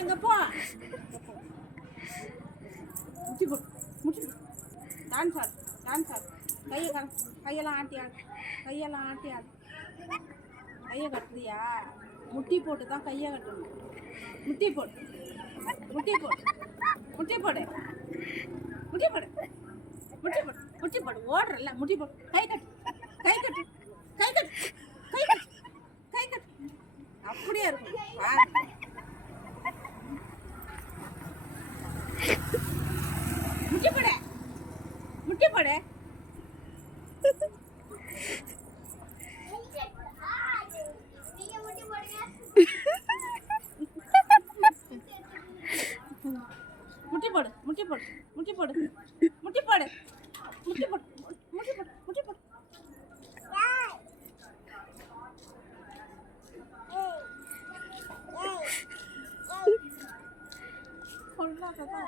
அங்கே போ. முட்டி போடு, முட்டி போடு. டான்ஸ் ஆடு, டான்ஸ் ஆடு. கையெல்லாம் ஆட்டி ஆடு, கையெல்லாம் ஆட்டி ஆடு. கையை கட்டுறியா? முட்டி போட்டு தான் கையை கட்டணும். முட்டி போடு, முட்டி போடு, முட்டி போடு, முட்டி போடு, முட்டி போடு, முட்டி போடு. ஓடுறல, முட்டி போடு. கை கட்டு, கை கட்டு, கை கட்டு, கை கட்டு, கை கட்டு. அப்படியே இருக்கும். முட்டி போடு, முட்டி போடு. முட்டி போடு, முட்டி போடு, முட்டி போடு, முட்டி போடு, முட்டி போடு, முட்டி போடு, முட்டி போடு. கொள்ளாததா?